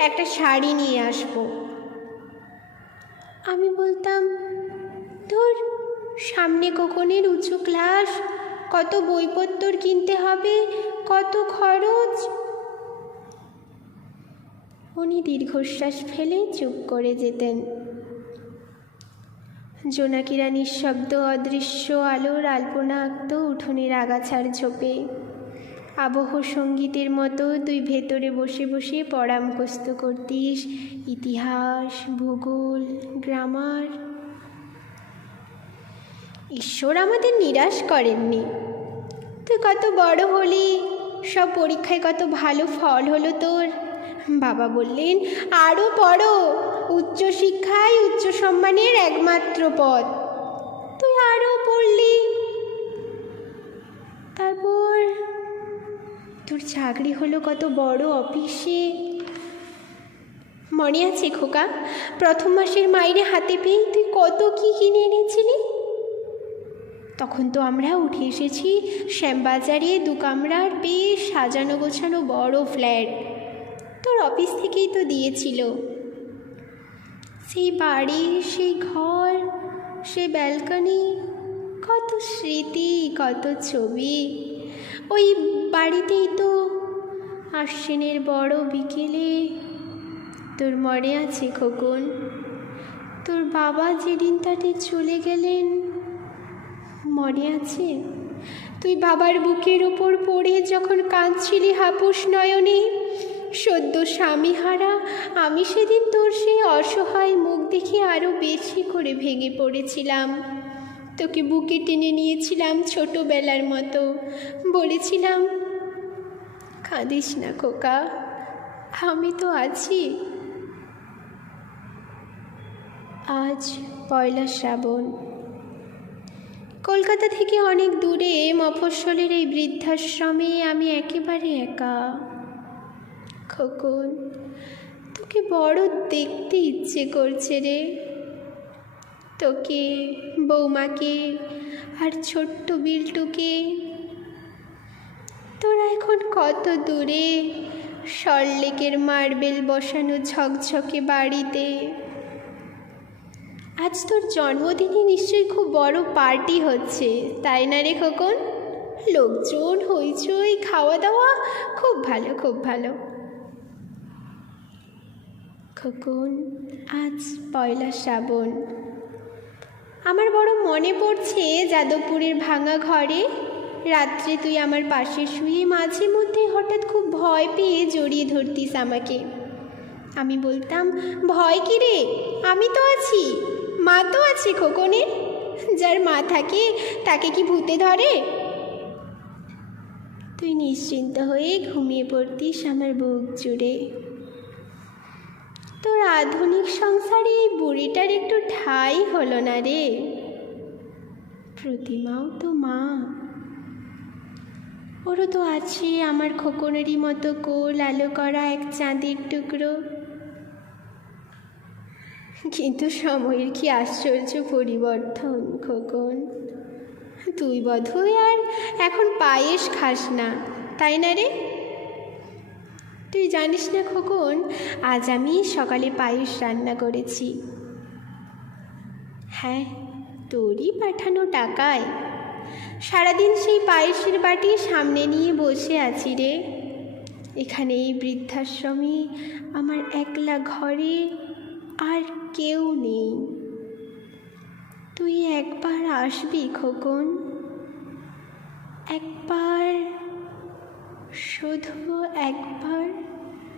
একটা শাড়ি নিয়ে আসব। আমি বলতাম, ধর, সামনে কখনের উঁচু ক্লাস, কত বইপত্তর কিনতে হবে, কত খরচ। উনি দীর্ঘশ্বাস ফেলে চুপ করে যেতেন। জোনাকিরা নিঃশব্দ, অদৃশ্য আলোর আলপনা আঁকত উঠোনের আগাছার ঝোপে। আবহ সঙ্গীতের মতো তুই ভেতরে বসে বসে পড়া মুখস্থ করতিস। ইতিহাস, ভূগোল, গ্রামার। ঈশ্বর আমাদের নিরাশ করেননি। তুই কত বড় হলি, সব পরীক্ষায় কত ভালো ফল হলো তোর। বাবা বললেন আরও পড়ো উচ্চশিক্ষায় উচ্চ সম্মানের একমাত্র পদ তুই আরও পড়লি। তারপর? তোর চাকরি হলো কত বড় অফিসে? মনে আছে খোকা, প্রথম মাসের মাইনে হাতে পেয়ে তুই কত কি কিনে এনেছিলি? তখন তো আমরা উঠে এসেছি শ্যামবাজারে দু কামরার বেশ সাজানো গোছানো বড় ফ্ল্যাট। তোর অফিস থেকেই তো দিয়েছিল। সেই বাড়ি, সেই ঘর, সেই ব্যালকনি, কত স্মৃতি, কত ছবি। ওই বাড়িতেই তো আশ্বিনের বড় বিকেলে তোর মনে আছে খোকন? তোর বাবা যেদিন তাতে চলে গেলেন, মনে আছে? তুই বাবার বুকের ওপর পড়ে যখন কাঁদছিলি হাপুস নয়নে, সদ্য স্বামী হারা, আমি সেদিন তোর সেই অসহায় মুখ দেখে আরও বেশি করে ভেঙে পড়েছিলাম। তোকে বুকে টেনে নিয়েছিলাম ছোটোবেলার মতো। বলেছিলাম, কাঁদিস না খোকা, আমি তো আছি। আজ পয়লা শ্রাবণ। কলকাতা থেকে অনেক দূরে মফস্বলের এই বৃদ্ধাশ্রমে আমি একেবারে একা। খোকন, তোকে বড় দেখতে ইচ্ছে করছে রে। তোকে, বৌমাকে আর ছোট্ট বিলটুকে। তোরা এখন কত দূরে? সল্লেকের মার্বেল বসানো ঝকঝকে বাড়িতে। আজ তোর জন্মদিনে নিশ্চয়ই খুব বড় পার্টি হচ্ছে, তাই না রে খোকন? লোকজন, হইচই খাওয়া দাওয়া খুব ভালো খুব ভালো। খোকন, আজ পয়লা শ্রাবণ। আমার বড় মনে পড়ছে যাদবপুরের ভাঙা ঘরে। রাত্রে তুই আমার পাশে শুয়ে মাঝে মধ্যে হঠাৎ খুব ভয় পেয়ে জড়িয়ে ধরতিস আমাকে। আমি বলতাম, ভয় কি রে? আমি তো আছি। মা তো আছে খোকনের যার মা থাকে, তাকে কি ভূতে ধরে? তুই নিশ্চিন্ত হয়ে ঘুমিয়ে পড়তিস আমার বুক জুড়ে। তোর আধুনিক সংসারে এই বুড়িটার একটু ঠাই হলো না রে। প্রতিমাও তো মা। ওরও তো আছে আমার খোকনেরই মতো কোল আলো করা এক চাঁদের টুকরো। কিন্তু সময়ের কি আশ্চর্য পরিবর্তন, খোকন। তুই বোধহয় আর এখন পায়েস খাস না, তাই না রে? তুই জানিস না খোকন, আজ আমি সকালে পায়েস রান্না করেছি। হ্যাঁ তোরই পাঠানো টাকায়। সারাদিন সেই পায়েসের বাটি সামনে নিয়ে বসে আছি রে। এখানে এই বৃদ্ধাশ্রমে আমার একলা ঘরে আর কেউ নেই। তুই একবার আসবি খোকন। একবার শুধু একবার